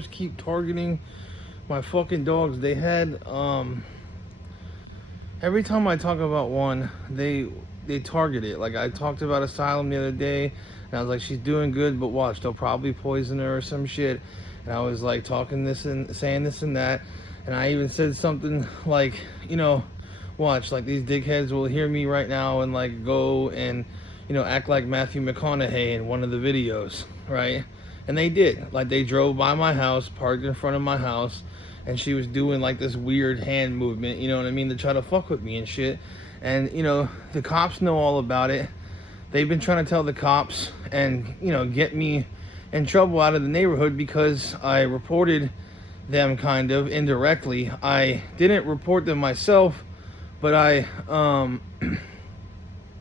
keep targeting my fucking dogs. They had every time I talk about one, they target it. Like I talked about Asylum the other day, and I was like, she's doing good, but watch, they'll probably poison her or some shit. And I was like talking this and saying this and that, and I even said something like, watch, like these dickheads will hear me right now and like go and act like Matthew McConaughey in one of the videos, right? And they did. Like they drove by my house, parked in front of my house, and she was doing like this weird hand movement, you know what I mean, to try to fuck with me and shit. And the cops know all about it. They've been trying to tell the cops and get me in trouble out of the neighborhood because I reported them kind of indirectly. I didn't report them myself, but I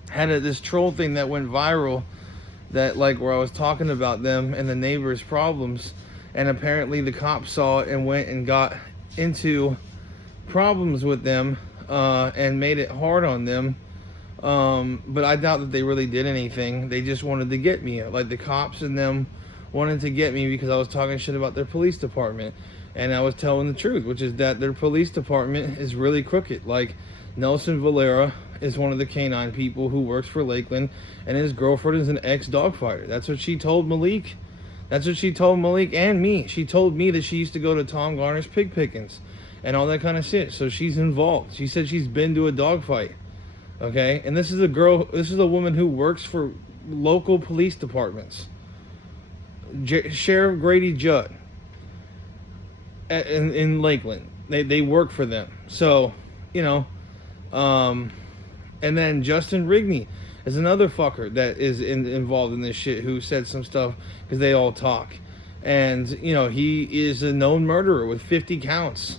had this troll thing that went viral, that like where I was talking about them and the neighbors' problems, and apparently the cops saw it and went and got into problems with them and made it hard on them. But I doubt that they really did anything. They just wanted to get me. Like the cops and them wanted to get me because I was talking shit about their police department, and I was telling the truth, which is that their police department is really crooked. Like Nelson Valera is one of the canine people who works for Lakeland, and his girlfriend is an ex-dogfighter. That's what she told Malik. That's what she told Malik and me. She told me that she used to go to Tom Garner's pig pickings and all that kind of shit. So she's involved. She said she's been to a dogfight. Okay? And this is a woman who works for local police departments. Sheriff Grady Judd in Lakeland. They work for them. So, and then Justin Rigney is another fucker that is involved in this shit, who said some stuff because they all talk. And, he is a known murderer with 50 counts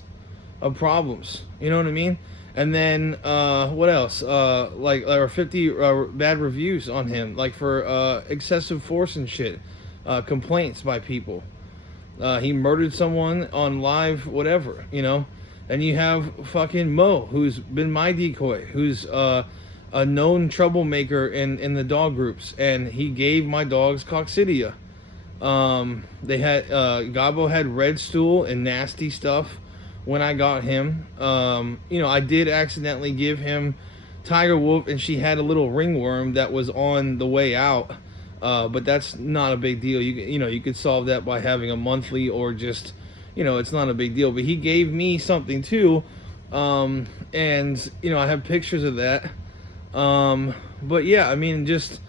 of problems. You know what I mean? And then, what else? Or 50 bad reviews on him, like for excessive force and shit. Complaints by people. He murdered someone on live whatever, And you have fucking Mo, who's been my decoy, who's a known troublemaker in the dog groups, and he gave my dogs coccidia. They had Gabo had red stool and nasty stuff when I got him. I did accidentally give him Tiger Wolf, and she had a little ringworm that was on the way out. But that's not a big deal. You could solve that by having a monthly, or just, it's not a big deal. But he gave me something too, and I have pictures of that. But yeah, I mean, just,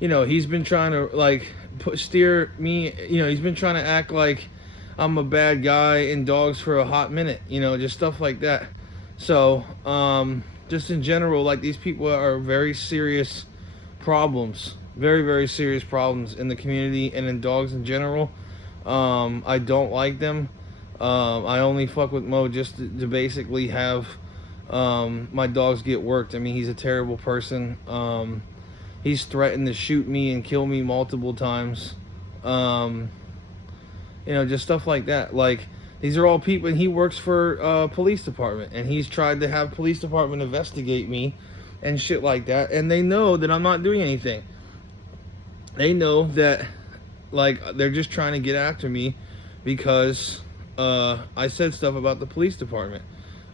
he's been trying to like steer me. He's been trying to act like I'm a bad guy in dogs for a hot minute. Just stuff like that. So just in general, like, these people are very serious problems. Very, very serious problems in the community and in dogs in general. I don't like them. I only fuck with Mo just to basically have my dogs get worked. I mean, he's a terrible person. He's threatened to shoot me and kill me multiple times. Just stuff like that. Like, these are all people, and he works for police department, and he's tried to have police department investigate me and shit like that, and they know that I'm not doing anything. They know that, like, they're just trying to get after me because I said stuff about the police department.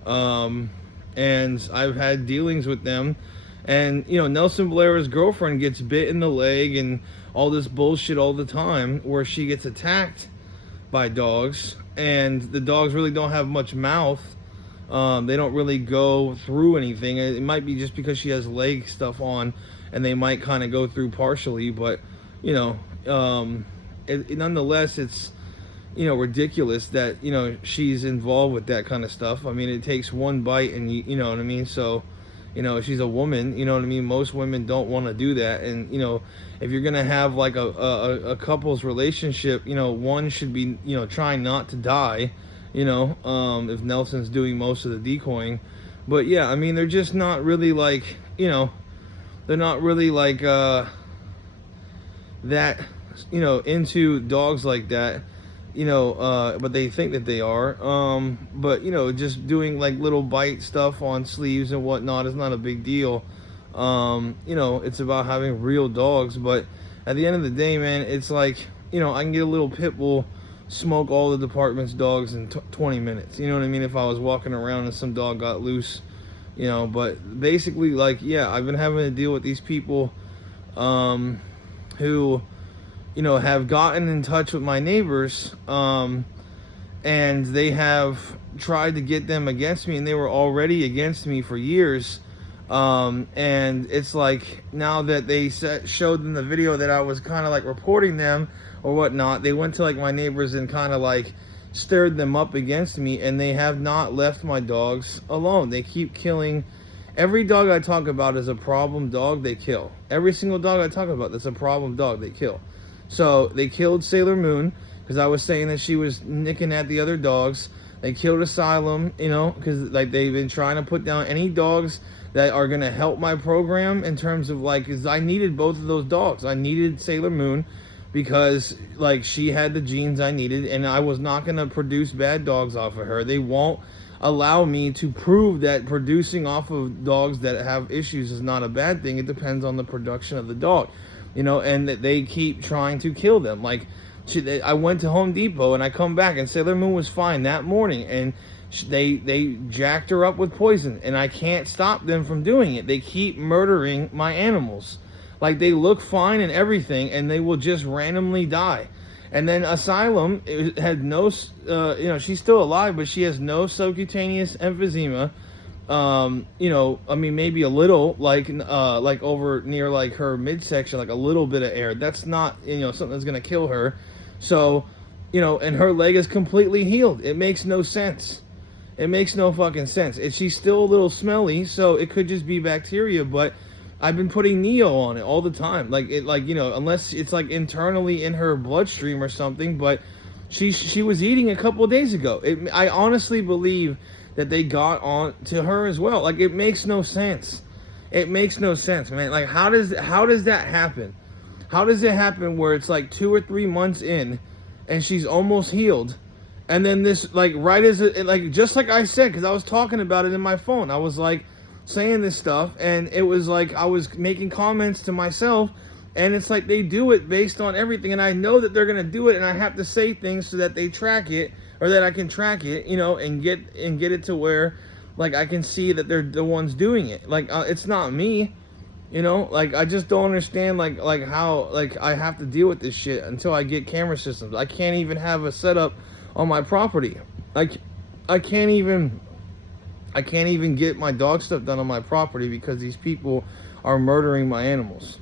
And I've had dealings with them. And, Nelson Valera's girlfriend gets bit in the leg and all this bullshit all the time, where she gets attacked by dogs. And the dogs really don't have much mouth. They don't really go through anything. It might be just because she has leg stuff on, and they might kind of go through partially, but nonetheless, it's ridiculous that she's involved with that kind of stuff. I mean, it takes one bite, and you know what I mean. So she's a woman, you know what I mean. Most women don't want to do that, and if you're gonna have like a couple's relationship, one should be trying not to die. If Nelson's doing most of the decoying. But yeah, I mean, they're just not really like, they're not really like that, into dogs like that, but they think that they are. But just doing like little bite stuff on sleeves and whatnot is not a big deal. It's about having real dogs. But at the end of the day, man, it's like, I can get a little pit bull smoke all the department's dogs in 20 minutes. You know what I mean? If I was walking around and some dog got loose, you know. But basically, like, yeah, I've been having to deal with these people who, you know, have gotten in touch with my neighbors, and they have tried to get them against me, and they were already against me for years. And it's like, now that they showed them the video that I was kind of like reporting them or whatnot, they went to like my neighbors and kind of like stirred them up against me, and they have not left my dogs alone. They keep killing. Every dog I talk about is a problem dog, they kill. Every single dog I talk about that's a problem dog, they kill. So they killed Sailor Moon because I was saying that she was nicking at the other dogs. They killed Asylum, you know, because like they've been trying to put down any dogs that are going to help my program in terms of like, because I needed both of those dogs. I needed Sailor Moon because like she had the genes I needed, and I was not going to produce bad dogs off of her. They won't allow me to prove that producing off of dogs that have issues is not a bad thing. It depends on the production of the dog, you know, and that they keep trying to kill them. Like, I went to Home Depot and I come back and Sailor Moon was fine that morning, and they jacked her up with poison, and I can't stop them from doing it. They keep murdering my animals. Like, they look fine and everything, and they will just randomly die. And then Asylum, it had no, you know, she's still alive, but she has no subcutaneous emphysema. You know, I mean, maybe a little, like over near like her midsection, like a little bit of air. That's not, you know, something that's gonna kill her. So, you know, and her leg is completely healed. It makes no sense. It makes no fucking sense. She's still a little smelly, so it could just be bacteria, but I've been putting Neo on it all the time. Like, it, like, you know, unless it's like internally in her bloodstream or something, but she was eating a couple of days ago. I honestly believe that they got on to her as well. Like, it makes no sense. It makes no sense, man. Like, how does that happen? How does it happen where it's like 2 or 3 months in and she's almost healed, and then this, like, right as it, like, just like I said, because I was talking about it in my phone, I was like saying this stuff, and it was like I was making comments to myself, and it's like they do it based on everything, and I know that they're gonna do it, and I have to say things so that they track it, or that I can track it, you know, and get it to where, like, I can see that they're the ones doing it. Like, it's not me, you know. Like, I just don't understand, like how, like, I have to deal with this shit until I get camera systems. I can't even have a setup on my property. Like, I can't even get my dog stuff done on my property because these people are murdering my animals.